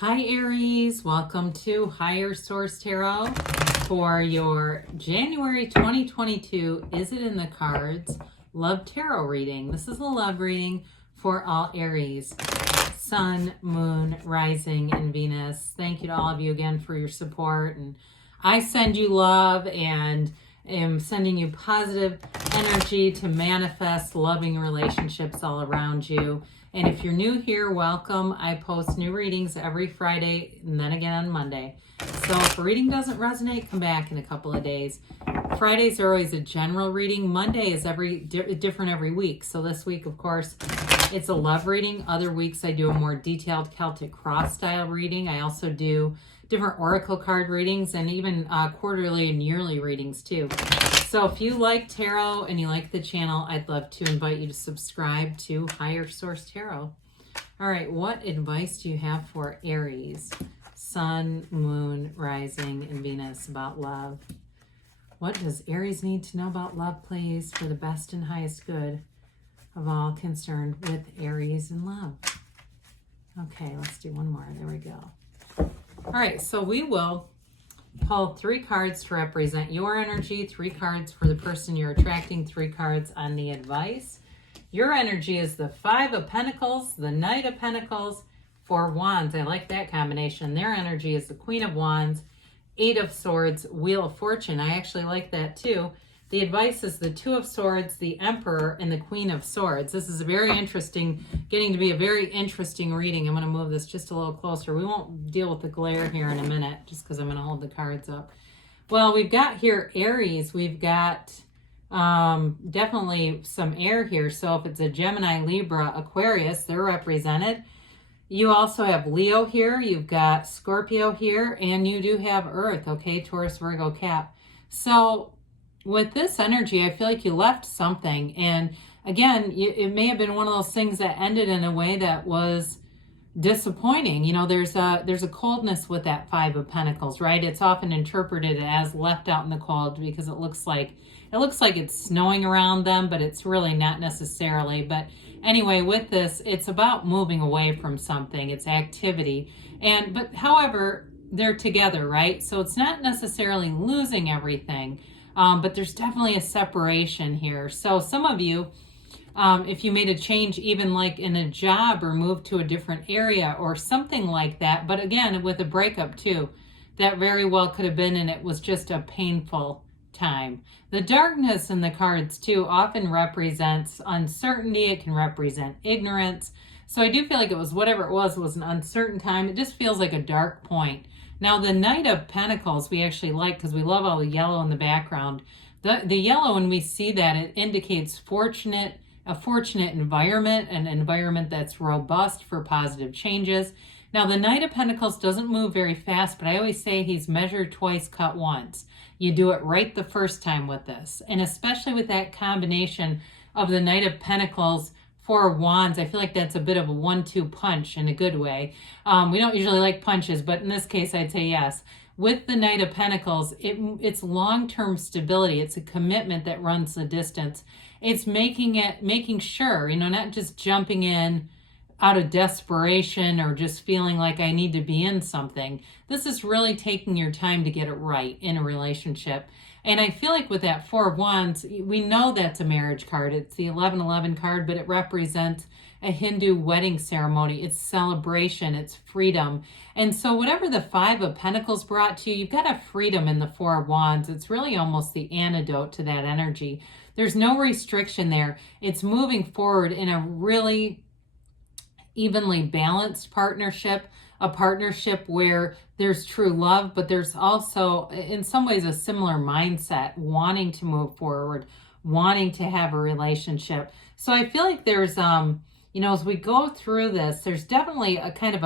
Hi Aries, welcome to Higher Source Tarot for your January 2022 Is It in the Cards Love Tarot reading. This is a love reading for all Aries, Sun, Moon, Rising, and Venus. Thank you to all of you again for your support, and I send you love and am sending you positive energy to manifest loving relationships all around you. And if you're new here, welcome. I post new readings every Friday and then again on Monday. So if a reading doesn't resonate, come back in a couple of days. Fridays are always a general reading. Monday is different every week. So this week, of course, it's a love reading. Other weeks I do a more detailed Celtic cross style reading. I also do different oracle card readings and even quarterly and yearly readings too. So if you like tarot and you like the channel, I'd love to invite you to subscribe to Higher Source Tarot. All right, what advice do you have for Aries, Sun, Moon, Rising, and Venus about love? What does Aries need to know about love, please, for the best and highest good of all concerned with Aries and love? Okay, let's do one more. There we go. All right, so we will pull 3 cards to represent your energy, 3 cards for the person you're attracting, 3 cards on the advice. Your energy is the 5 of Pentacles, the Knight of Pentacles, 4 Wands. I like that combination. Their energy is the Queen of Wands, 8 of Swords, Wheel of Fortune. I actually like that too. The advice is the 2 of Swords, the Emperor, and the Queen of Swords. This is a very interesting, getting to be a very interesting reading. I'm going to move this just a little closer. We won't deal with the glare here in a minute, just because I'm going to hold the cards up. Well, we've got here Aries. We've got definitely some air here. So if it's a Gemini, Libra, Aquarius, they're represented. You also have Leo here. You've got Scorpio here, and you do have Earth, okay? Taurus, Virgo, Cap. So with this energy, I feel like you left something. And again, it may have been one of those things that ended in a way that was disappointing. You know, there's a coldness with that 5 of Pentacles, right? It's often interpreted as left out in the cold because it looks like it's snowing around them, but it's really not necessarily. But anyway, with this, it's about moving away from something. It's activity. But however, they're together, right? So it's not necessarily losing everything. But there's definitely a separation here. So some of you, if you made a change even like in a job or moved to a different area or something like that, but again, with a breakup too, that very well could have been, and it was just a painful time. The darkness in the cards too often represents uncertainty. It can represent ignorance. So I do feel like it was whatever it was an uncertain time. It just feels like a dark point. Now, the Knight of Pentacles we actually like because we love all the yellow in the background. The yellow, when we see that, it indicates a fortunate environment, an environment that's robust for positive changes. Now, the Knight of Pentacles doesn't move very fast, but I always say he's measured twice, cut once. You do it right the first time with this. And especially with that combination of the Knight of Pentacles, 4 of Wands, I feel like that's a bit of a 1-2 punch in a good way. We don't usually like punches, but in this case, I'd say yes. With the Knight of Pentacles, it's long-term stability. It's a commitment that runs the distance. It's making sure, you know, not just jumping in out of desperation or just feeling like I need to be in something. This is really taking your time to get it right in a relationship. And I feel like with that 4 of Wands, we know that's a marriage card. It's the 1111 card, but it represents a Hindu wedding ceremony. It's celebration. It's freedom. And so whatever the 5 of Pentacles brought to you, you've got a freedom in the 4 of Wands. It's really almost the antidote to that energy. There's no restriction there. It's moving forward in a really evenly balanced partnership, a partnership where there's true love, but there's also, in some ways, a similar mindset, wanting to move forward, wanting to have a relationship. So I feel like there's, you know, as we go through this, there's definitely a kind of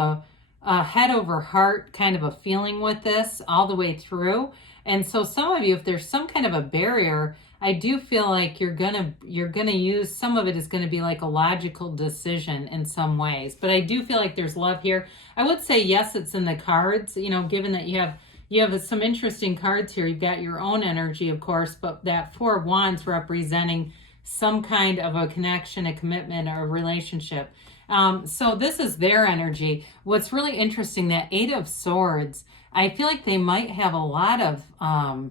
a head over heart kind of a feeling with this all the way through. And so some of you, if there's some kind of a barrier, I do feel like you're gonna use, some of it is gonna be like a logical decision in some ways. But I do feel like there's love here. I would say yes, it's in the cards, you know, given that you have some interesting cards here. You've got your own energy, of course, but that 4 of Wands representing some kind of a connection, a commitment, or a relationship. So this is their energy. What's really interesting, that Eight of Swords, I feel like they might have a lot of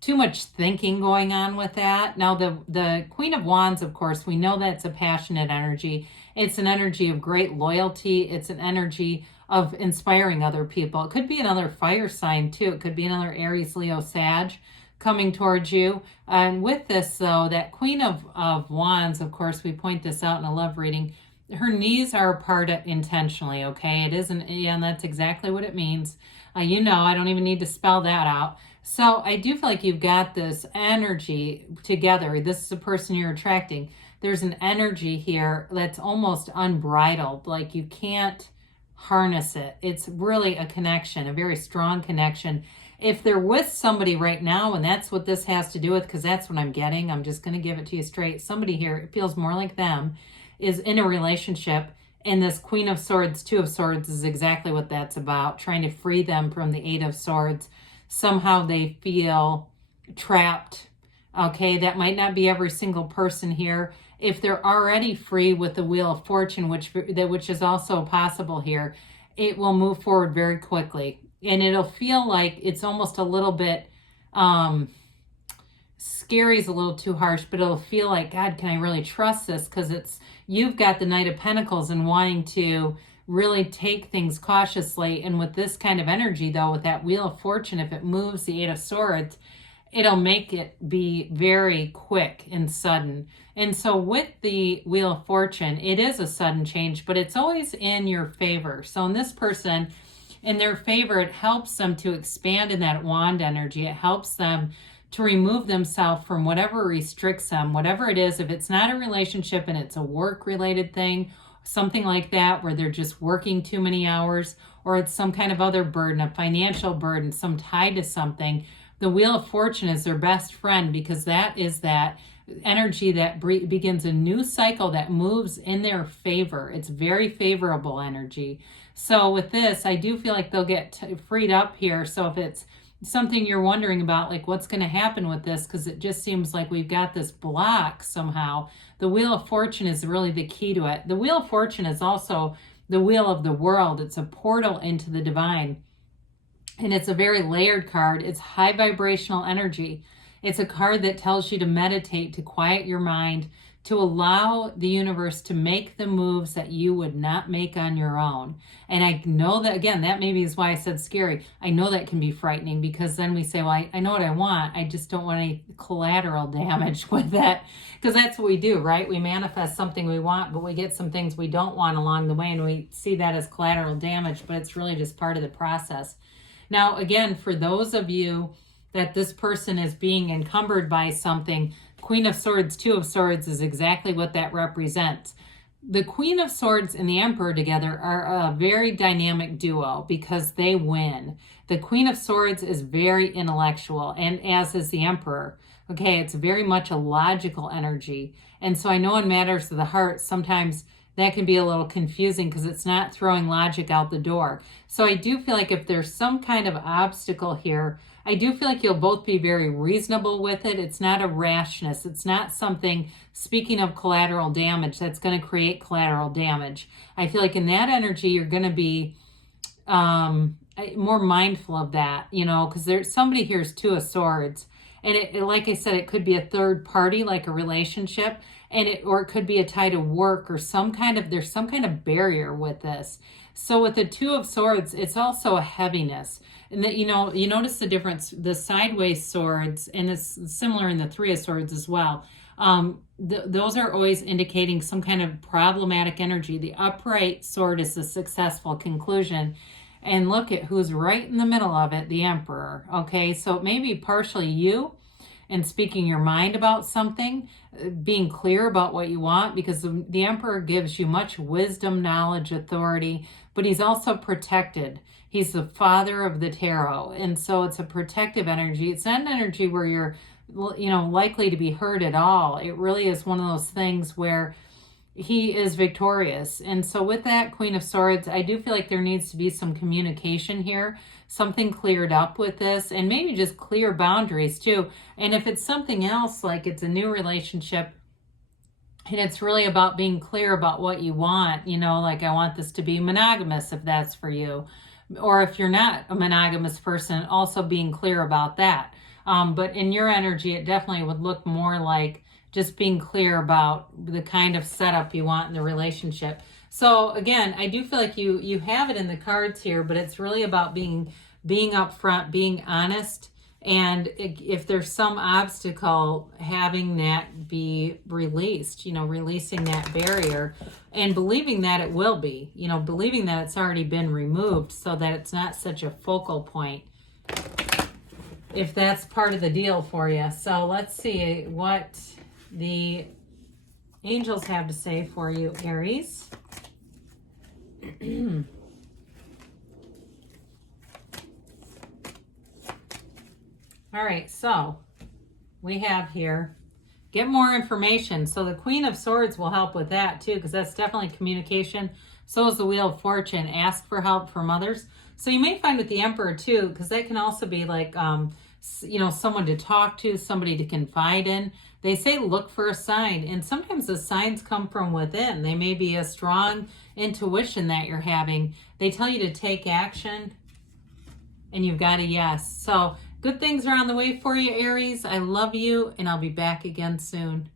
too much thinking going on with that. Now, the Queen of Wands, of course, we know that it's a passionate energy. It's an energy of great loyalty. It's an energy of inspiring other people. It could be another fire sign, too. It could be another Aries, Leo, Sag coming towards you. And with this, though, that Queen of Wands, of course, we point this out in a love reading, her knees are apart intentionally, okay? It isn't, yeah, and that's exactly what it means. You know, I don't even need to spell that out. So I do feel like you've got this energy together. This is a person you're attracting. There's an energy here that's almost unbridled, like you can't harness it. It's really a connection, a very strong connection. If they're with somebody right now, and that's what this has to do with, because that's what I'm getting, I'm just going to give it to you straight. Somebody here, it feels more like them, is in a relationship, and this Queen of Swords, Two of Swords is exactly what that's about, trying to free them from the Eight of Swords. Somehow they feel trapped. Okay, that might not be every single person here. If they're already free with the Wheel of Fortune, which is also possible here, it will move forward very quickly. And it'll feel like it's almost a little bit, scary is a little too harsh, but it'll feel like, God, can I really trust this? Because you've got the Knight of Pentacles and wanting to really take things cautiously. And with this kind of energy, though, with that Wheel of Fortune, if it moves the Eight of Swords, it'll make it be very quick and sudden. And so with the Wheel of Fortune, it is a sudden change, but it's always in your favor. So in this person, in their favor, it helps them to expand in that wand energy. It helps them to remove themselves from whatever restricts them, whatever it is. If it's not a relationship and it's a work-related thing, something like that, where they're just working too many hours, or it's some kind of other burden, a financial burden, some tied to something, the Wheel of Fortune is their best friend, because that is that energy that begins a new cycle that moves in their favor. It's very favorable energy. So with this, I do feel like they'll get freed up here. So if it's something you're wondering about, like what's going to happen with this, because it just seems like we've got this block somehow, the Wheel of Fortune is really the key to it. The Wheel of Fortune is also the wheel of the world. It's a portal into the divine. And it's a very layered card. It's high vibrational energy. It's a card that tells you to meditate, to quiet your mind, to allow the universe to make the moves that you would not make on your own. And I know that, again, that maybe is why I said scary. I know that can be frightening, because then we say, well, I know what I want. I just don't want any collateral damage with that. Because that's what we do, right? We manifest something we want, but we get some things we don't want along the way, and we see that as collateral damage, but it's really just part of the process. Now, again, for those of you that this person is being encumbered by something, Queen of Swords, Two of Swords is exactly what that represents. The Queen of Swords and the Emperor together are a very dynamic duo, because they win. The Queen of Swords is very intellectual, and as is the Emperor. Okay, it's very much a logical energy. And so I know in matters of the heart, sometimes that can be a little confusing because it's not throwing logic out the door. So I do feel like if there's some kind of obstacle here, I do feel like you'll both be very reasonable with it. It's not a rashness. It's not something, speaking of collateral damage, that's going to create collateral damage. I feel like in that energy, you're going to be more mindful of that, you know, because there's somebody here's Two of Swords. And it, like I said, it could be a third party, like a relationship, or it could be a tie to work, or there's some kind of barrier with this. So with the Two of Swords, it's also a heaviness. And that, you know, you notice the difference, the sideways swords, and it's similar in the Three of Swords as well. Those are always indicating some kind of problematic energy. The upright sword is a successful conclusion. And look at who's right in the middle of it, the Emperor. Okay, so it may be partially you and speaking your mind about something, being clear about what you want, because the Emperor gives you much wisdom, knowledge, authority, but he's also protected. He's the father of the tarot, and so it's a protective energy. It's not an energy where you're, you know, likely to be hurt at all. It really is one of those things where he is victorious. And so with that Queen of Swords, I do feel like there needs to be some communication here, something cleared up with this, and maybe just clear boundaries too. And if it's something else, like it's a new relationship, And it's really about being clear about what you want. You know, like, I want this to be monogamous if that's for you. Or if you're not a monogamous person, also being clear about that. But in your energy, it definitely would look more like just being clear about the kind of setup you want in the relationship. So again, I do feel like you have it in the cards here, but it's really about being upfront, being honest, and if there's some obstacle, having that be released, you know, releasing that barrier and believing that it will be, you know, believing that it's already been removed so that it's not such a focal point, if that's part of the deal for you. So let's see what the angels have to say for you, Aries. All right, so we have here, get more information. So the Queen of Swords will help with that too, because that's definitely communication. So is the Wheel of Fortune. Ask for help from others. So you may find with the Emperor too, because that can also be like, you know, someone to talk to, somebody to confide in. They say look for a sign, and sometimes the signs come from within. They may be a strong intuition that you're having. They tell you to take action, and you've got a yes. So good things are on the way for you, Aries. I love you, and I'll be back again soon.